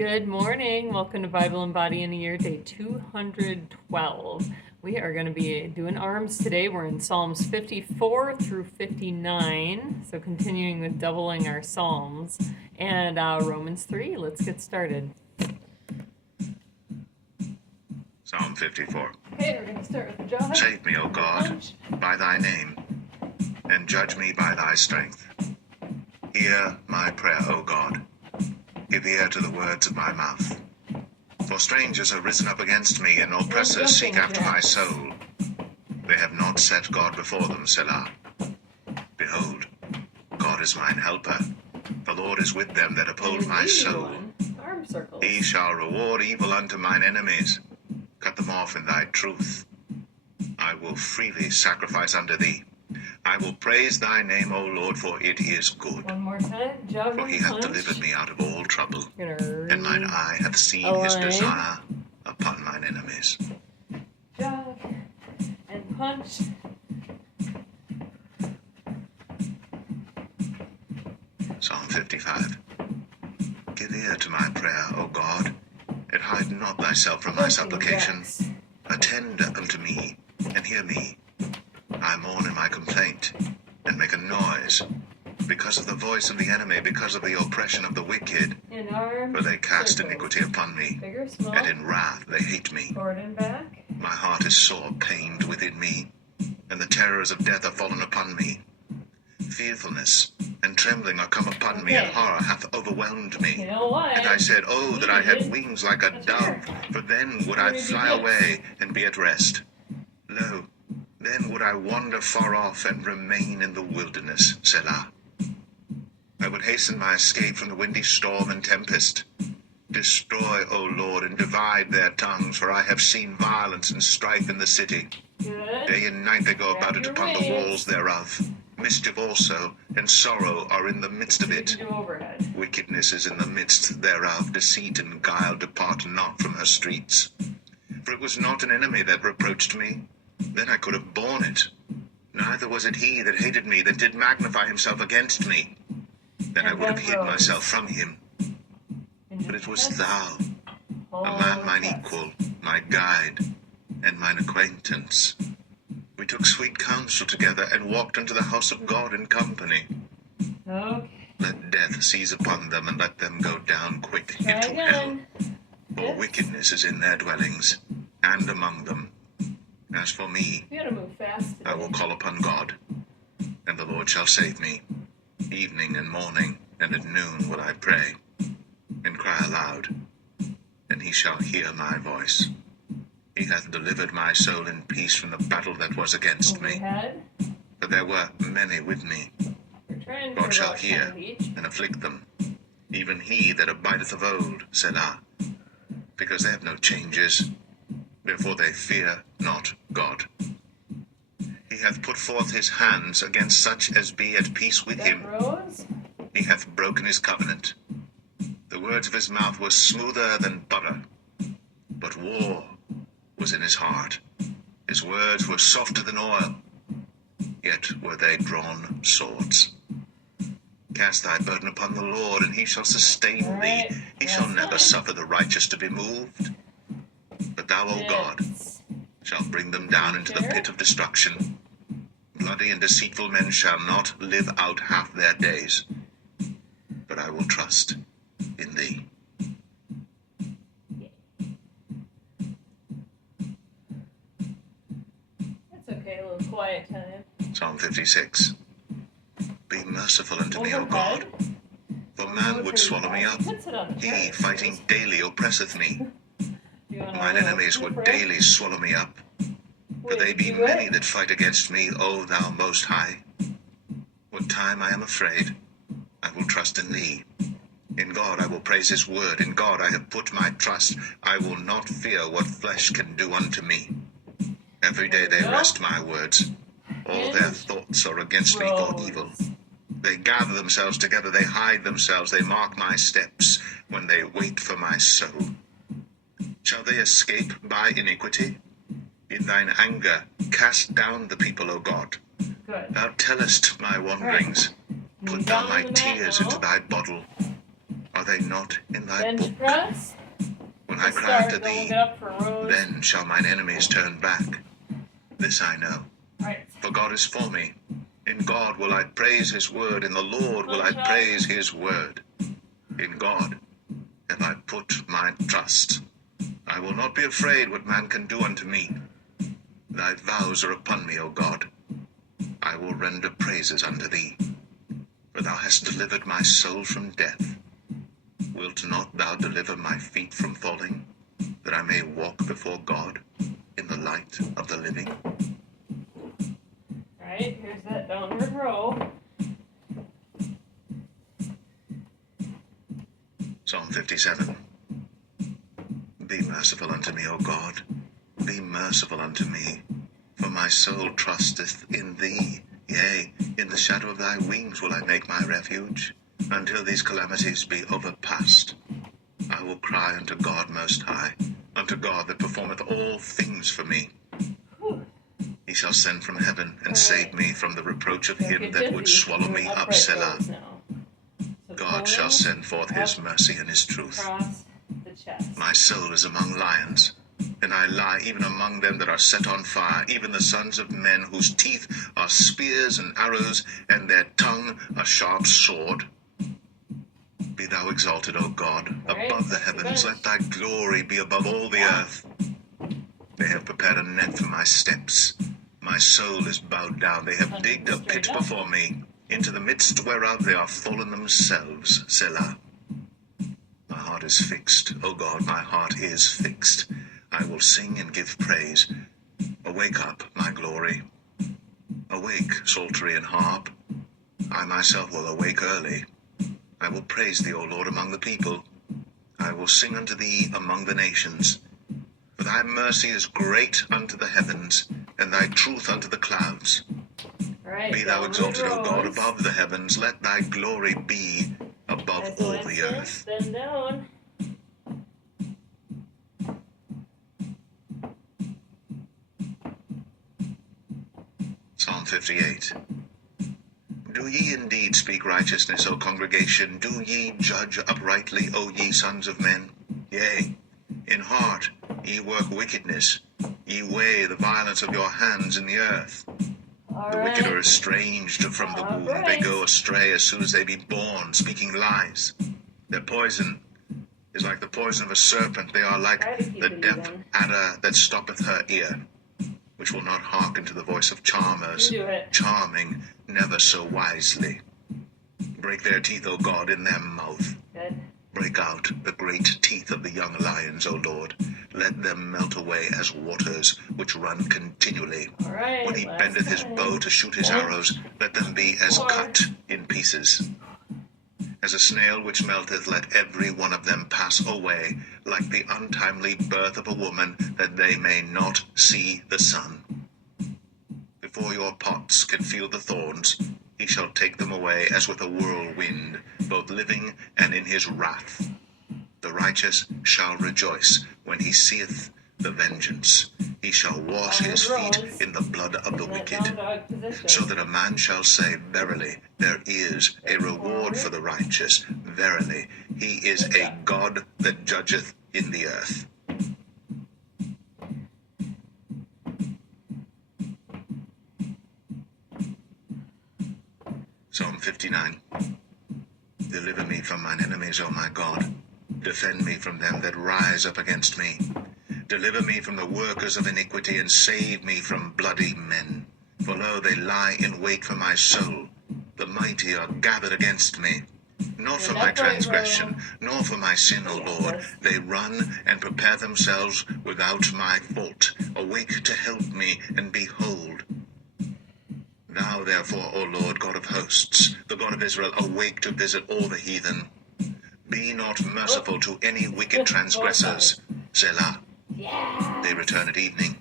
Good morning. Welcome to Bible and Body in a Year, day 212. We are going to be doing arms today. We're in Psalms 54 through 59, so continuing with doubling our Psalms, and Romans 3. Let's get started. Psalm 54. Okay, we're going to start with the jaw. Save me, O God, by thy name, and judge me by thy strength. Hear my prayer, O God. Give ear to the words of my mouth. For strangers have risen up against me, and oppressors seek after my soul. They have not set God before them, Selah. Behold, God is mine helper. The Lord is with them that uphold my soul. Arm circles. He shall reward evil unto mine enemies. Cut them off in thy truth. I will freely sacrifice unto thee. I will praise thy name, O Lord, for it is good. One more time. Jog For he and hath punch. delivered me out of all trouble, Gonna and mine eye hath seen his desire upon mine enemies. jog and punch. Psalm 55. Give ear to my prayer, O God, and hide not thyself from my supplication. Attend unto me, and hear me. I mourn in my complaint, and make a noise, because of the voice of the enemy, because of the oppression of the wicked. And arm For they cast circles. iniquity upon me, Bigger, small. and in wrath they hate me. Forward and back. My heart is sore pained within me, and the terrors of death are fallen upon me. Fearfulness and trembling are come upon me, and horror hath overwhelmed You me. know what? And I said, Oh, that I had wings like a dove, for then would I fly away and be at rest. Lo, then would I wander far off and remain in the wilderness, Selah. I would hasten my escape from the windy storm and tempest. Destroy, O Lord, and divide their tongues, for I have seen violence and strife in the city. Good. Day and night they go about it Your upon the ways. walls thereof. Mischief also, and sorrow are in the midst of You it. can do overhead. Wickedness is in the midst thereof. Deceit and guile depart not from her streets. For it was not an enemy that reproached me, then I could have borne it. Neither was it he that hated me, that did magnify himself against me. Then I would have hid myself from him. But it was thou, a man mine equal, my guide, and mine acquaintance. We took sweet counsel together, and walked unto the house of God in company. Okay. Let death seize upon them, and let them go down quick Try into hell. again. For Yes. wickedness is in their dwellings, and among them. As for me, You gotta move fast. I will call upon God, and the Lord shall save me. Evening and morning, and at noon will I pray, and cry aloud, and he shall hear my voice. He hath delivered my soul in peace from the battle that was against me. Overhead. For there were many with me. We're trying God for shall about 10 hear of each. and afflict them, even he that abideth of old, Selah. Because they have no changes, therefore they fear not God. He hath put forth his hands against such as be at peace with That him. rose. He hath broken his covenant. The words of his mouth were smoother than butter, but war was in his heart. His words were softer than oil, yet were they drawn swords. Cast thy burden upon the Lord, and he shall sustain thee. Alright, He shall last never time. suffer the righteous to be moved. But thou, O God, Yes. shall bring them down into the pit of destruction. Bloody and deceitful men shall not live out half their days. But I will trust in thee. That's okay, a little quiet time. Psalm 56. Be merciful unto me, O God, Overhead. for man would swallow me up. You can sit on the He, chair. fighting daily, oppresseth me. You want a Mine little enemies would break? daily swallow me up. For they be Do it. many that fight against me, O thou most high. What time I am afraid, I will trust in thee. In God I will praise his word. In God I have put my trust. I will not fear what flesh can do unto me. Every day they wrest my words. All their thoughts are against me for evil. They gather themselves together, they hide themselves, they mark my steps when they wait for my soul. Shall they escape by iniquity? In thine anger, cast down the people, O God. Good. Thou tellest my wanderings. Put down my tears into thy bottle. Are they not in thy Bench book? press. When I cry Start, unto then we'll thee, get up for rows. then shall mine enemies turn back. This I know, Right. for God is for me. In God will I praise his word, in the Lord will I praise his word. In God have I put my trust. I will not be afraid what man can do unto me. Thy vows are upon me, O God. I will render praises unto thee. For thou hast delivered my soul from death. Wilt not thou deliver my feet from falling, that I may walk before God in the light of the living? Right, here's that downward row. Psalm 57. Be merciful unto me, O God. Be merciful unto me. For my soul trusteth in thee. Yea, in the shadow of thy wings will I make my refuge, until these calamities be overpast. I will cry unto God most high, unto God that performeth all things for me. Whew. He shall send from heaven and save me from the reproach of Don't him get that would dizzy. swallow We're me up, upright Selah. rows now. So God shall pulling send forth his up, mercy and his truth. across the chest. My soul is among lions, and I lie even among them that are set on fire, even the sons of men whose teeth are spears and arrows, and their tongue a sharp sword. Be thou exalted, O God, Right, above the that's the heavens. bench. Let thy glory be above all the earth. They have prepared a net for my steps. My soul is bowed down. They have digged a pit Straight up. before me, into the midst whereof they are fallen themselves. Selah. My heart is fixed, O God, my heart is fixed. I will sing and give praise. Awake up, my glory. Awake, psaltery and harp. I myself will awake early. I will praise thee, O Lord, among the people. I will sing unto thee among the nations. For thy mercy is great unto the heavens, and thy truth unto the clouds. Right, Be thou downward exalted, O God, rows. above the heavens. Let thy glory be above all the Isolation, earth. bend down. Psalm 58. Do ye indeed speak righteousness, O congregation? Do ye judge uprightly, O ye sons of men? Yea, in heart ye work wickedness. Ye weigh the violence of your hands in the earth. All The right. wicked are estranged from the All womb. right. They go astray as soon as they be born, speaking lies. Their poison is like the poison of a serpent. They are like Try to keep the it deaf even. adder that stoppeth her ear, which will not hearken to the voice of charmers, You do it. charming never so wisely. Break their teeth, O God, in their mouth. Good. Break out the great teeth of the young lions, O Lord. Let them melt away as waters which run continually. All right. When he last bendeth his time. bow to shoot his Bench. arrows, let them be as Four. cut in pieces. As a snail which melteth, let every one of them pass away, like the untimely birth of a woman, that they may not see the sun. Before your pots can feel the thorns, he shall take them away as with a whirlwind, both living and in his wrath. The righteous shall rejoice when he seeth the vengeance. He shall wash his feet in the blood of the That wicked, down dog position. so that a man shall say, Verily, there is a reward for the righteous. Verily, he is a God that judgeth in the earth. Psalm 59. Deliver me from mine enemies, O my God. Defend me from them that rise up against me. Deliver me from the workers of iniquity, and save me from bloody men. For lo, they lie in wait for my soul. The mighty are gathered against me. Not for my transgression, nor for my sin, O Lord. They run and prepare themselves without my fault. Awake to help me, and behold. Thou therefore, O Lord, God of hosts, the God of Israel, awake to visit all the heathen. Be not merciful to any wicked transgressors. Selah. Yeah. They return at evening.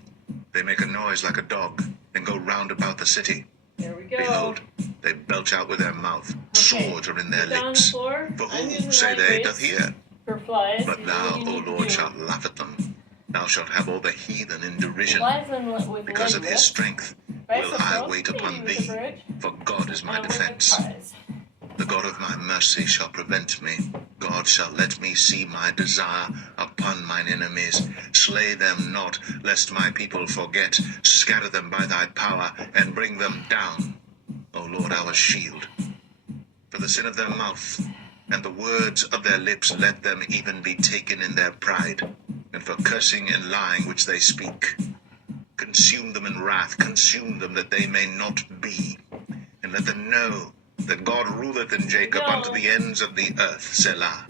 They make a noise like a dog, and go round about the city. There we go. Behold, they belch out with their mouth. Okay. Swords are in their Put down the lips. floor. For I'm who, using say they, lightweights doth hear? for flies. But You thou, know what you O need to Lord, do. shalt laugh at them. Thou shalt have all the heathen in derision. Flies in with Because of leg his lift. strength Rice will and I roast, wait maybe upon with thee, the bridge. for God is my And we're gonna defense. pies. The God of my mercy shall prevent me. God shall let me see my desire upon mine enemies. Slay them not, lest my people forget. Scatter them by thy power, and bring them down, O Lord our shield. For the sin of their mouth, and the words of their lips, let them even be taken in their pride, and for cursing and lying which they speak. Consume them in wrath, consume them, that they may not be. And let them know that God ruleth in Jacob unto the ends of the earth, Selah.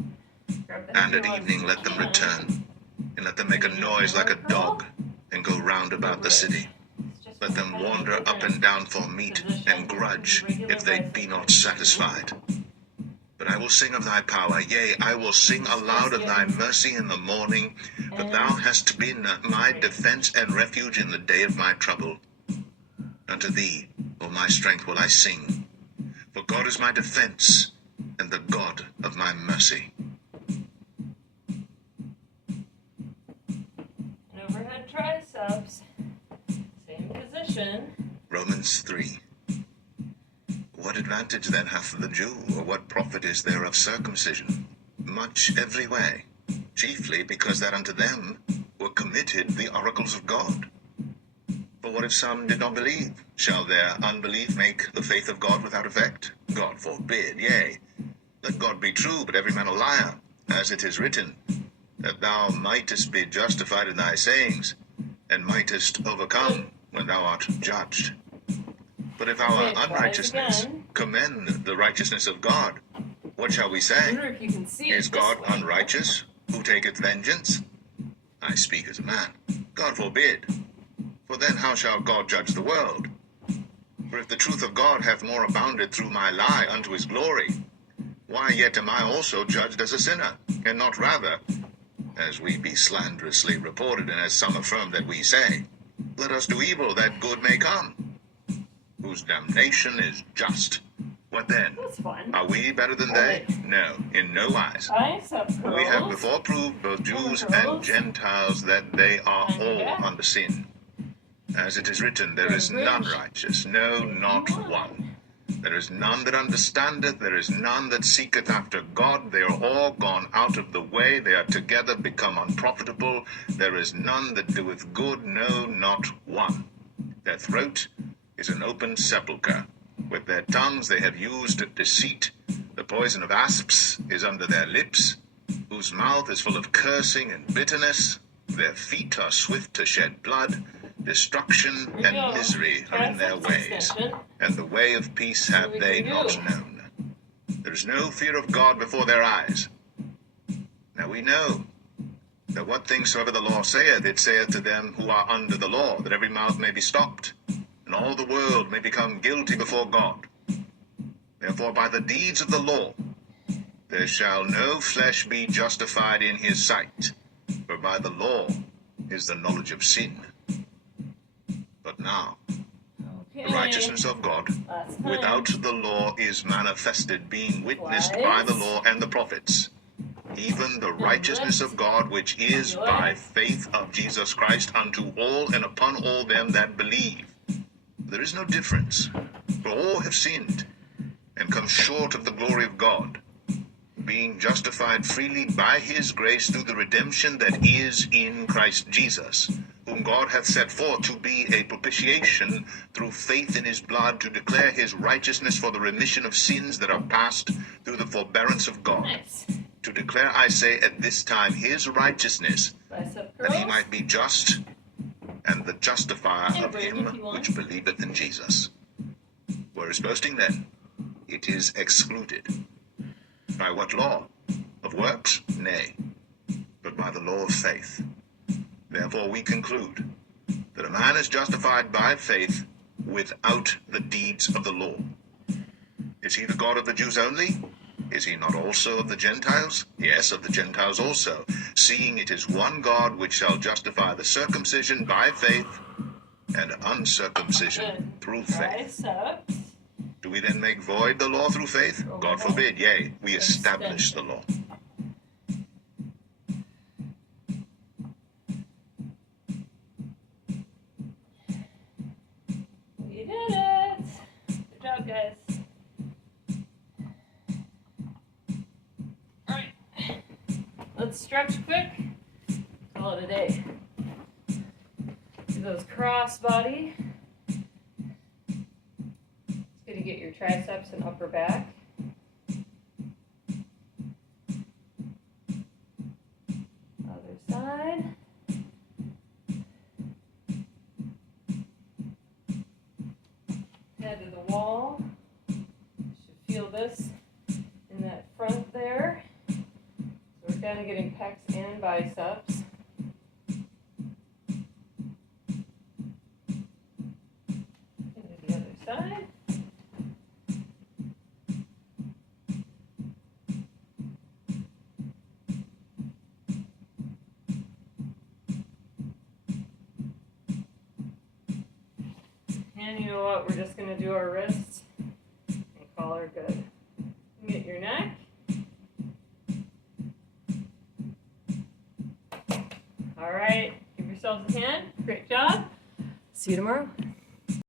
And at evening let them return, and let them make a noise like a dog, and go round about the city. Let them wander up and down for meat, and grudge, if they be not satisfied. But I will sing of thy power, yea, I will sing aloud of thy mercy in the morning, that thou hast been my defense and refuge in the day of my trouble. Unto thee, O my strength, will I sing. For God is my defense, and the God of my mercy. And overhead triceps. Same position. Romans 3. What advantage then hath the Jew, or what profit is there of circumcision? Much every way, chiefly because that unto them were committed the oracles of God. For what if some did not believe? Shall their unbelief make the faith of God without effect? God forbid, yea. Let God be true, but every man a liar, as it is written, that thou mightest be justified in thy sayings, and mightest overcome when thou art judged. But if our unrighteousness commend the righteousness of God, what shall we I say? wonder if you can see it Is this God way. unrighteous, who taketh vengeance? I speak as a man. God forbid. For then how shall God judge the world? For if the truth of God hath more abounded through my lie unto his glory, why yet am I also judged as a sinner, and not rather, as we be slanderously reported, and as some affirm that we say, let us do evil that good may come, whose damnation is just. What then? That's fun. Are we better than they? No, in no wise. Bicep curls. We have before proved, both Jews and Gentiles, that they are all under sin. As it is written, there is none righteous, no, not one. There is none that understandeth, there is none that seeketh after God. They are all gone out of the way, they are together become unprofitable. There is none that doeth good, no, not one. Their throat is an open sepulchre. With their tongues they have used deceit. The poison of asps is under their lips, whose mouth is full of cursing and bitterness. Their feet are swift to shed blood. Destruction and misery are in their ways, and the way of peace have they not known. There is no fear of God before their eyes. Now we know that what things soever the law saith, it saith to them who are under the law, that every mouth may be stopped, and all the world may become guilty before God. Therefore by the deeds of the law there shall no flesh be justified in his sight, for by the law is the knowledge of sin. But now, the righteousness of God without the law is manifested, being witnessed by the law and the prophets, even the righteousness of God which is by faith of Jesus Christ unto all and upon all them that believe. There is no difference, for all have sinned and come short of the glory of God, being justified freely by his grace through the redemption that is in Christ Jesus, whom God hath set forth to be a propitiation through faith in his blood, to declare his righteousness for the remission of sins that are past through the forbearance of God. Nice. To declare, I say, at this time his righteousness, Bicep that he curls. might be just and the justifier And of break him if you want. which believeth in Jesus. Whereas boasting then, it is excluded. By what law? Of works? Nay, but by the law of faith. Therefore we conclude that a man is justified by faith without the deeds of the law. Is he the God of the Jews only? Is he not also of the Gentiles? Yes, of the Gentiles also, seeing it is one God which shall justify the circumcision by faith and uncircumcision through faith. Triceps. Do we then make void the law through faith? God forbid, yea, we establish the law. We did it. Good job, guys. stretch quick. Call it a day. Do those cross body. It's good to get your triceps and upper back. Other side. Head to the wall. You should feel this in that front there. So we're kind of getting pecs and biceps. And the other side. And you know what? We're just going to do our wrists and call her good. Get your neck. All right. Give yourselves a hand. Great job. See you tomorrow.